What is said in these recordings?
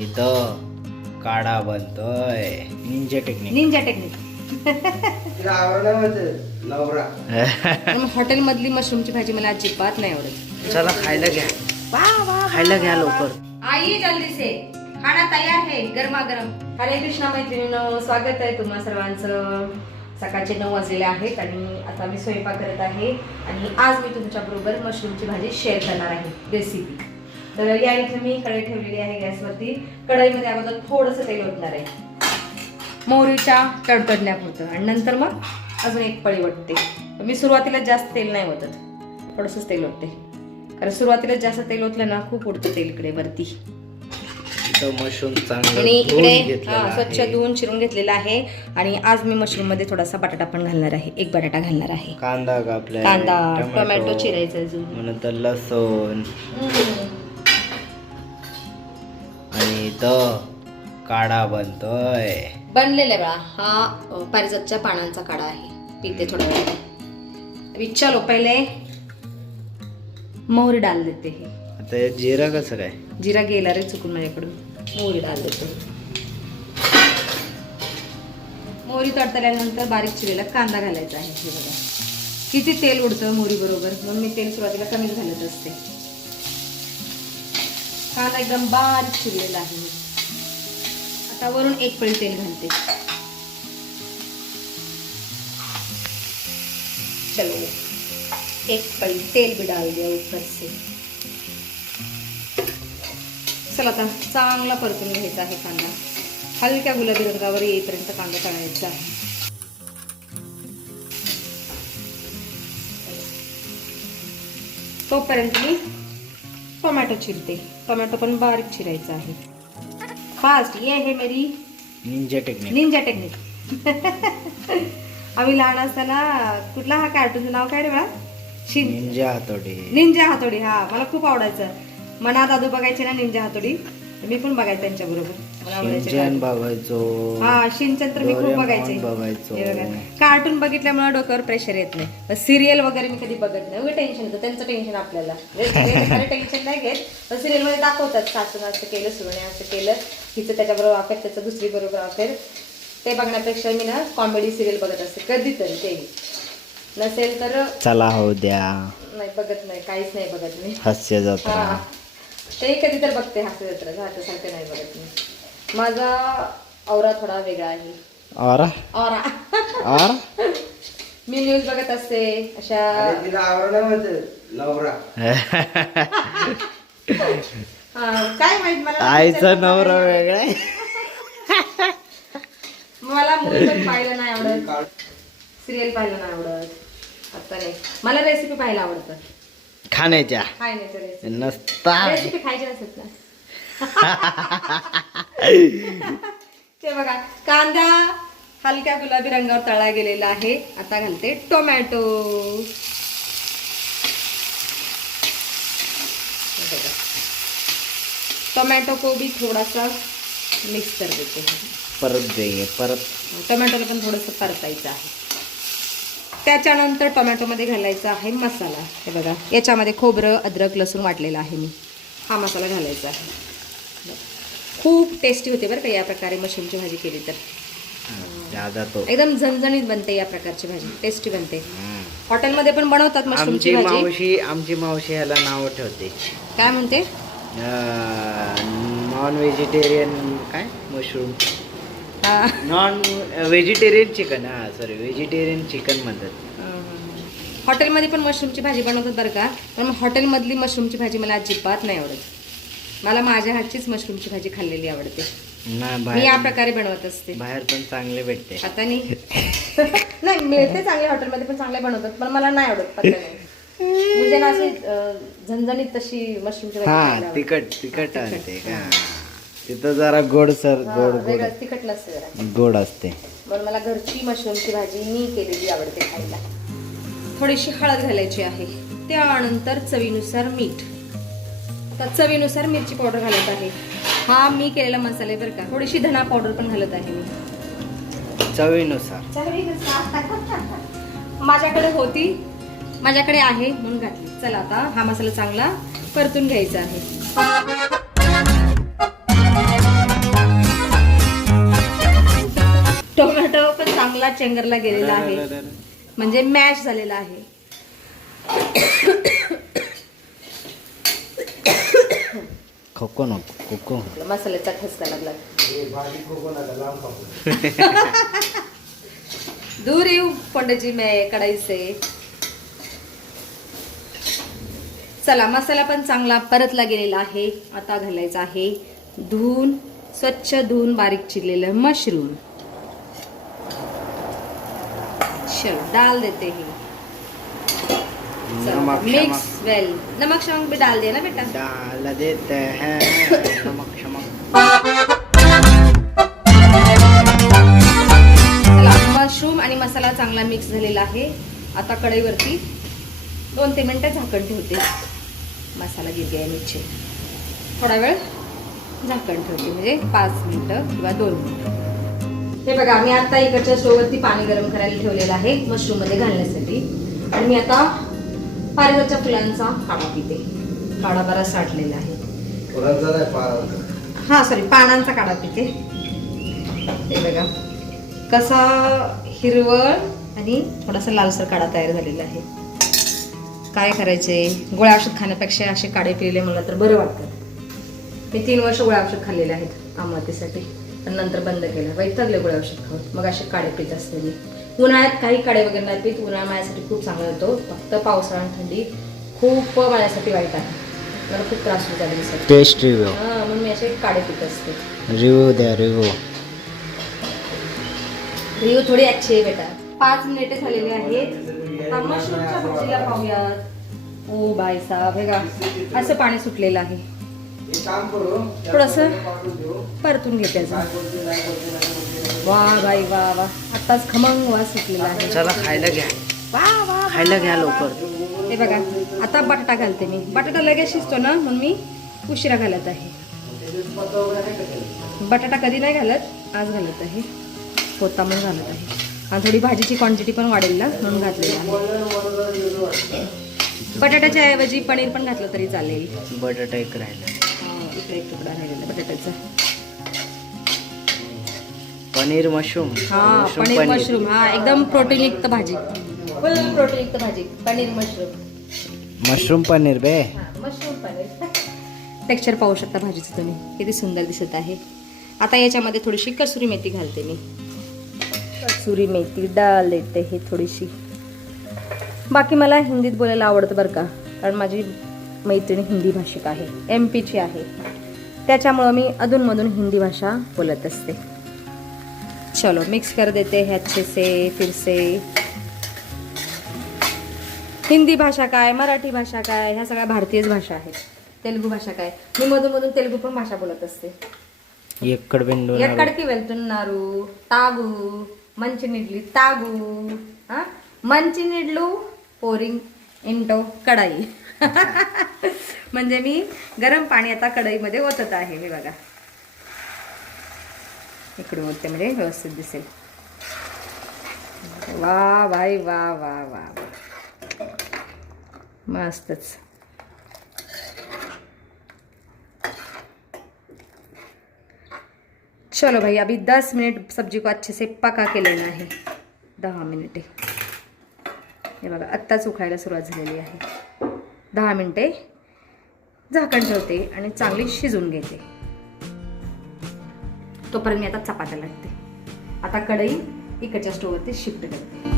इथं काढा बनतोय Ninja technique hotel मधली मशरूमची भाजी मला अजिबात नाही आवडत. चला खायला घ्या, खायला घ्या लवकर. आई जल्दी से खाना तयार है गरमागरम. हरे कृष्णा मैत्रिणींनो, स्वागत आहे तुम्हा सर्वांचं. सकाळचे 9 वाजलेले आहेत आणि आता मी स्वयंपाक करत आहे आणि आज मी तुमच्या बरोबर मशरूमची भाजी शेअर करणार आहे रेसिपी. तर या इथे मी कढई ठेवलेली आहे गॅसवरती. कढईमध्ये अगोदर थोडंसं तेल ओतणार आहे मोहरीच्या तडतडण्यापुरतं आणि नंतर मग अजून एक पळी ओतते. मी सुरुवातीला जास्त तेल नाही ओतत, थोडंसंच तेल ओतते, कारण सुरुवातीला जास्त तेल ओतलं ना खूप उडतं तेल इकडे वरती. मशरूम चांगलं आणि इकडे स्वच्छ धुवून चिरून घेतलेला आहे. आणि आज मी मशरूम मध्ये थोडासा बटाटा पण घालणार आहे, एक बटाटा घालणार आहे. कांदा कापलाय, कांदा टोमॅटो चिरायचा अजून, नंतर लसूण आणि इथं काढा बनतोय. बनलेला बघा, हा पारिजातच्या पानांचा काढा आहे. पिते थोडा वेळ. चलो पहिले मोहरी डाल देते. आता जिरा कसं काय? जिरा गेला रे चुकून माझ्याकडून. मोहरी डाल देते. मोहरी तडतडल्यानंतर बारीक चिरलेला कांदा घालायचा आहे. हे बघा किती तेल उडतं मोहरी बरोबर, म्हणून मी तेल सुरुवातीला कमीच घालत असते. कांदा एकदम बारीक चिरलेला आहे. आता वरून एक पळी तेल घालते. चलो एक पळी तेल भी डाल दिया ऊपर से. चला आता चांगला परतून घ्यायचा आहे कांदा. हलक्या गुलाबी रंगावर येईपर्यंत कांदा तळायचा आहे. तोपर्यंत मी टोमॅटो चिरते. टोमॅटो पण बारीक चिरायचा आहे. फास्ट ये है मेरी निंजा टेक्निक. आम्ही लहान असताना कुठला हा कार्टूनचं नाव काय रे बा? निंजा हातोडी. हा मला खूप आवडायचं. मना दादू बघायचे ना निंजा हातोडी, मी पण बघायचे त्यांच्या बरोबर. शिनचॅन तर मी खूप बघायचे. कार्टून बघितल्यामुळे डोक्यावर प्रेशर येत नाही. सिरियल वगैरे मी कधी बघत नाही. टेन्शन येतं, त्यांचं टेन्शन आपल्याला. टेन्शन नाही घेत, पण सिरियल मध्ये दाखवतात सासून असं केलं, सुने असं केलं, हिचं त्याच्याबरोबर अफेर, त्याचं दुसरी बरोबर अफेर. ते बघण्यापेक्षा मी ना कॉमेडी सिरियल बघत असते कधीतरी. ते नसेल तर चला हो द्या, नाही बघत नाही, काहीच नाही बघत मी. हास्य जत्रा ते कधी तर बघते. हास्य जत्रा सारखं नाही बघत मी. माझा औरा थोडा वेगळा आहे. औरा मी न्यूज बघत असते अशा. काय माहित मला, आईचा नवरा वेगळा आहे. मला मूवी पण पाहायला नाही आवडत, सिरियल पाहायला नाही आवडत. आता नाही, मला रेसिपी पाहायला आवडतं. खाण्याच्या रेसिपी नसता, रेसिपी खायची नसत ना. ते बघा कांदा हलक्या गुलाबी रंगावर तळला गेलेला आहे. आता घालते टोमॅटो. टोमॅटो को भी थोड़ा सा मिक्स कर देते हैं. परत टोमॅटोला पण थोडंसं परतायचं आहे. त्याच्यानंतर टोमॅटोमध्ये घालायचा आहे मसाला. हे बघा याच्यामध्ये खोबरं, अद्रक, लसूण वाटलेला आहे मी. हा मसाला घालायचा आहे. खूप टेस्टी होते बरं का या प्रकारे मशरूमची भाजी केली तर. एकदम झणझणीत बनते या प्रकारची भाजी, टेस्टी बनते. हॉटेलमध्ये पण बनवतात मशरूमची भाजी. आमची मावशी ह्याला नाव ठेवते. काय म्हणते? नॉन व्हेजिटेरियन काय mushroom, non vegetarian chicken. Sorry vegetarian chicken म्हणतात. हॉटेलमध्ये पण मशरूमची भाजी बनवतात बरं का, पण हॉटेलमधली मशरूमची भाजी मला अजिबात नाही आवडत. मला माझ्या हातचीच मशरूमची भाजी खाल्लेली आवडते. मी या प्रकारे बनवत असते. बाहेर पण चांगले भेटते. आता नाही मिळते चांगले, हॉटेलमध्ये पण चांगले बनवतात, पण मला नाही आवडत. पत्ता नाही म्हणजे ना अशी झणझणीत तशी मशरूमची भाजी. तिखट असते का तिथं जरा गोड तिखट नसते, जरा गोड असते. म्हणून मला घरची मशरूमची भाजी मी केलेली आवडते खायला. थोडीशी हळद घालायची आहे. त्यानंतर चवीनुसार मीठ. तर चवीनुसार मिरची पावडर घालत आहे. हा मी केलेला मसाले बरं का. थोडीशी धना पावडर पण घालत आहे मी चवीनुसार. माझ्याकडे आहे म्हणून घातली. चला आता हा मसाला चांगला परतून घ्यायचा आहे. चांगला चेंगरला गेलेला आहे, म्हणजे मॅश झालेला आहे. खोको नको खोको. मसाल्याचा ठसका लागला. दूर येऊ फोंडाची मैं कढाई से. चला मसाला पण चांगला परतला गेलेला आहे. आता घालायचा आहे स्वच्छ धुवून बारीक चिरलेलं मशरूम. चलो डाल देते हैं. मिक्स वेल. नमक शमक भी डाल देना बेटा. डाल देते हैं नमक शमक. चला मशरूम आणि मसाला चांगला मिक्स झालेला आहे. आता कढईवरती 2-3 मिनिटं झाकण ठेवते. मसाला गिर गया नीचे. थोडा वेळ झाकण ठेवते, म्हणजे 5 मिनिटं किंवा 2 मिनिटं. हे बघा मी आता इकडच्या स्टोववरती पाणी गरम करायला ठेवलेलं आहे मशरूम मध्ये घालण्यासाठी. आणि मी आता पारिजातच्या फुलांचा काढा पिते. काढा बराच साठलेला आहे. हा सॉरी पानांचा काढा पिते. हे बघा कसा हिरवळ आणि थोडासा लालसर काढा तयार झालेला आहे. काय करायचे, गोळ्या औषध खाण्यापेक्षा असे काढे पिले मला तर बरं वाटतं. मी 3 वर्ष गोळ्या औषध खाल्लेले आहेत आमातीसाठी, पण नंतर बंद केलं. वैतागले गोळ्या औषध खाऊन. मग असे काढे पित असते मी. उन्हाळ्यात काही काढे वगैरे नाही पित. उन्हाळा माझ्यासाठी खूप चांगला होतो. फक्त पावसाळा आणि थंडी खूप माझ्यासाठी वाईट आहे. मला खूप त्रास होतो त्या दिवसात. Test review. म्हणून मी असे काढे पित असते. रिव्ह्यू द्या रिव्ह्यू. रिव्ह्यू थोडी अच्छी आहे बेटा. 5 मिनिटे झालेली आहेत. आता मशरूमच्या भाजीला पाहूयात. ओ बाई साहेब हे का असं पाणी सुटलेलं आहे. थोडंसं परतून घेते. वा बाई वा वा. आताच खमंग वास सुटलेला आहे. चला खायला घ्या. वा वा खायला घ्या लवकर. हे बघा आता बटाटा घालते मी. बटाटा लगेच शिजतो ना, म्हणून मी उशिरा घालत आहे. बटाटा कधी नाही घालत, आज घालत आहे. होता म्हणून घालत आहे. आणि थोडी भाजीची क्वांटिटी पण वाढेल ना, म्हणून घातलेली आहे. बटाट्याच्या ऐवजी पनीर पण घातलं तरी चालेल. बटाटा एक राहिला. इकडे एक तुकडा राहिलेला बटाट्याचा. पनीर मशरूम. हा पनीर मशरूम. हा एकदम प्रोटीनयुक्त भाजी. फुल प्रोटीनयुक्त भाजी पनीर मशरूम. मशरूम पनीर बे. मशरूम पनीर. टेक्स्चर पाहू शकता भाजीचं तुम्ही, किती सुंदर दिसत आहे. आता याच्यामध्ये थोडीशी कसुरी मेथी घालते मी. कसुरी मेथी डाल देते हे थोडीशी. बाकी मला हिंदीत बोलायला आवडतं बरं का, कारण माझी मैत्रिणी हिंदी भाषिक आहे, MP ची आहे. त्याच्यामुळं मी अधूनमधून हिंदी भाषा बोलत असते. चलो मिक्स कर देते हैं अच्छे से फिर से. हिंदी भाषा काय, मराठी भाषा काय, ह्या सगळ्या भारतीयच भाषा आहेत. तेलुगू भाषा काय, मी मधून मधून तेलुगू पण भाषा बोलत असते. ఎక్కడికి వెళ్తున్నారు తాగు మంచినీళ్ళు తాగు మంచినీళ్ళు पोरिंग इंटो कढाई. म्हणजे मी गरम पाणी आता कढईमध्ये ओतत आहे. हे बघा इकडून ओतते म्हणजे व्यवस्थित दिसेल. वा भाई वा वा वा मस्तच. चलो भाई अभी 10 मिनट सब्जी को अच्छे से पका के लेना है. 10 मिनिटे. हे बघा आत्ताच उखायला सुरुवात झालेली आहे. 10 मिनिटे झाकण ठेवते आणि चांगली शिजून घेते. तोपर्यंत मी आता चपात्या लागते. आता कढई इकडच्या स्टोववरती शिफ्ट करते.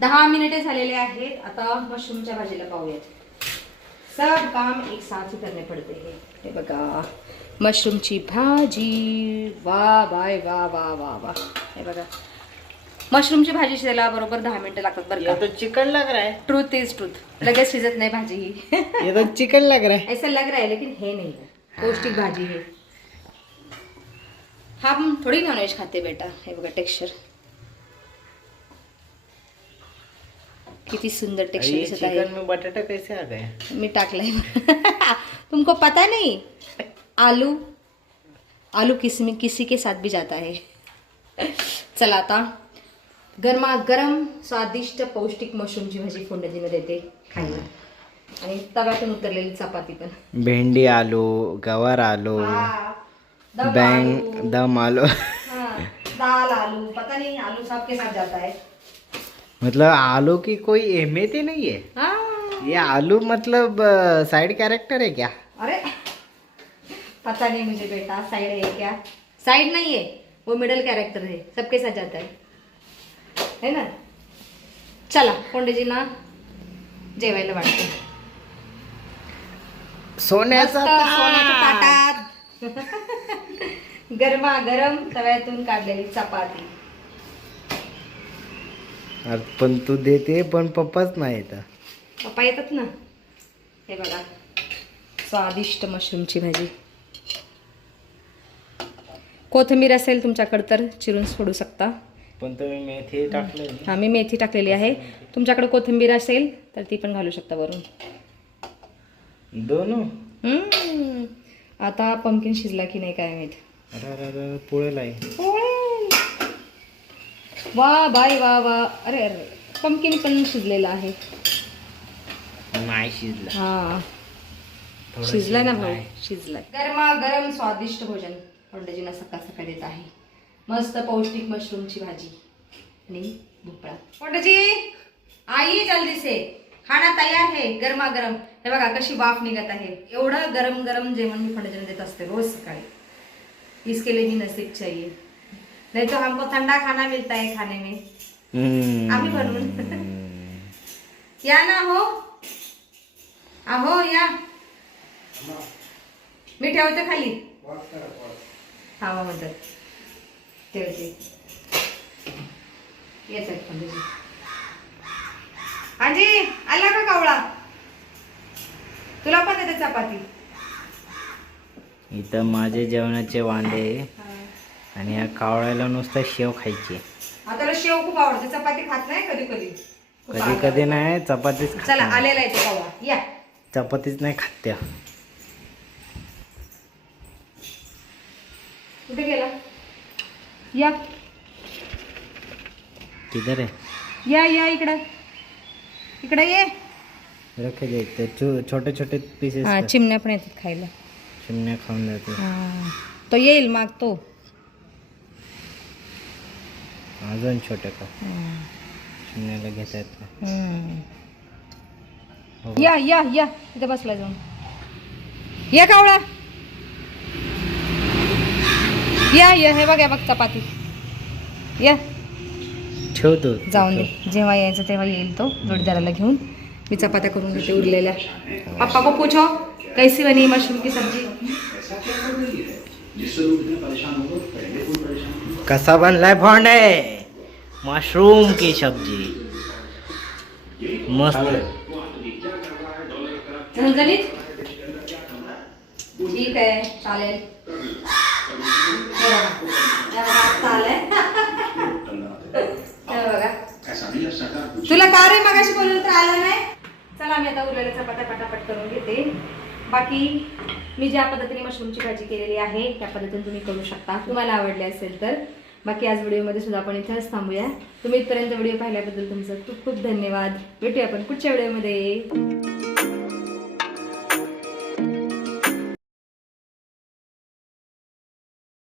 10 मिनिटे झालेले आहेत. आता मशरूमच्या भाजीला पाहूयात. सब काम एक साथ ही करने पड़ते हैं. हे बघा मशरूमची भाजी. वा बाय वा वा वा वा. हे बघा मशरूमची भाजी शिजायला बरोबर 10 मिनिटं लागतात बरं का. तो चिकन लग रहा है. Truth is truth. लगेच शिजत नाही भाजी ही. ये तो चिकन लग रहा है. ऐसा लग रहा है लेकिन है नहीं. पौष्टिक भाजी है. हम थोड़ी नॉनवेज खाते बेटा. हे बघा टेक्स्चर किती सुंदर टेक्स्चर दिसत आहे. चिकन में बटाटा कैसे आ गया. मी टाकलाय. तुमको पता नहीं आलू आलू किसी के साथ भी जाता है. चला आता गरमागरम स्वादिष्ट पौष्टिक मशरूमची भाजी फोडणीमध्ये देते खायला. आणि तव्यातून उतरलेली चपाती पण. भेंडी आलू, गवार आलू, बैंग दम आलू हाँ, दाल आलू, पता नहीं आलू सबके साथ जाता है। मतलब आलू की कोई अहमियत ही नहीं है। हाँ। ये आलू मतलब साइड कैरेक्टर है क्या? अरे पता नहीं मुझे बेटा, साइड है क्या? साइड नहीं है, वो मिडल कैरेक्टर है, सबके साथ जाता है ना। चला कोंडेजींना जेवायला वाटते. सोन्याचा सोन्याच्या ताटात गरमागरम तव्यातून काढलेली चपाती. अरे पण तू देते पण पप्पाच नाही येत. पप्पा येतात ना. हे बघा स्वादिष्ट मशरूमची भाजी. कोथिंबीर असेल तुमच्याकडे तर चिरून सोडू शकता. पण तुम्ही मेथी टाकले. हा मी मेथी टाकलेली आहे. तुमच्याकडे कोथिंबीर असेल तर ती पण घालू शकता वरून. दोनों. आता पंपकिन शिजला की नाही काय माहित. अरे पोळेला आहे. वा बाय वा वा. अरे अरे पंपकिन पण शिजलेला आहे. नाही शिजला. हा शिजलाय ना भाऊ, शिजलाय. गरमागरम स्वादिष्ट भोजन पंडितजींना सकाळ सकाळ देत आहे. मस्त पौष्टिक मशरूमची भाजी आणि भोपळा. पंडितजी आई जल्दी से खाना तयार है गरमागरम. हे बघा कशी वाफ निघत आहे. एवढं गरम गरम जेवण मी पंडितजींना देत असते रोज सकाळी. इसके लिए भी नसीब चाहिए, नहीं तो हमको ठंडा खाना मिलता है खाने में. आम्ही बनवून या ना. हो अहो या. मी ठेवते खाली. हा म्हणतात ठेवते. येत आहेत पंडितजी. आजी आला का कावळा? तुला पण देते चपाती. इथं माझे जेवणाचे वांदे आणि या कावळ्याला नुसतं शेव खायची. आता शेव खूप आवडते, चपाती खात नाही कधी कधी. कधी कधी नाही चपातीच. चला आलेला आहे तो कावळा. या. चपातीच नाही खात त्या. कुठे गेला? या किधर है? या इकडं. इकडे ये. रखे देते छोटे छोटे पीसेस. हा चिमण्या पण येतात खायला. चिमण्या खाऊन जाते. तो येईल मागतो. अजून छोटे का चिमण्याला घेता येत नाही. या या या इथे बसला जाऊन. ये कावळा या या. हे बघ बघ चपाती. या ठेवतो. जाऊन दे, जेव्हा यायचं तेव्हा येईल तो जोडीदाराला घेऊन. मी चपात्या करून घेते उरलेल्या. पप्पा को पूछो कैसी बनी मशरूम की सब्जी. कसा बनलाय फोंडे मशरूम की सब्जी. मस्त झणझणीत. ठीक आहे चालेल. बघा तुला का रे मगाशी बोलवलं तर आलं नाही. चला मी आता उरलेल्या चपात्या पटापट करून घेते. बाकी मी ज्या पद्धतीने मशरूमची भाजी केलेली आहे त्या पद्धतीने तुम्ही करू शकता, तुम्हाला आवडले असेल तर. बाकी आज व्हिडिओमध्ये सुद्धा आपण इथेच थांबूया. तुम्ही इथपर्यंत व्हिडिओ पाहिल्याबद्दल तुमचं खूप खूप धन्यवाद. भेटूया आपण पुढच्या व्हिडिओमध्ये.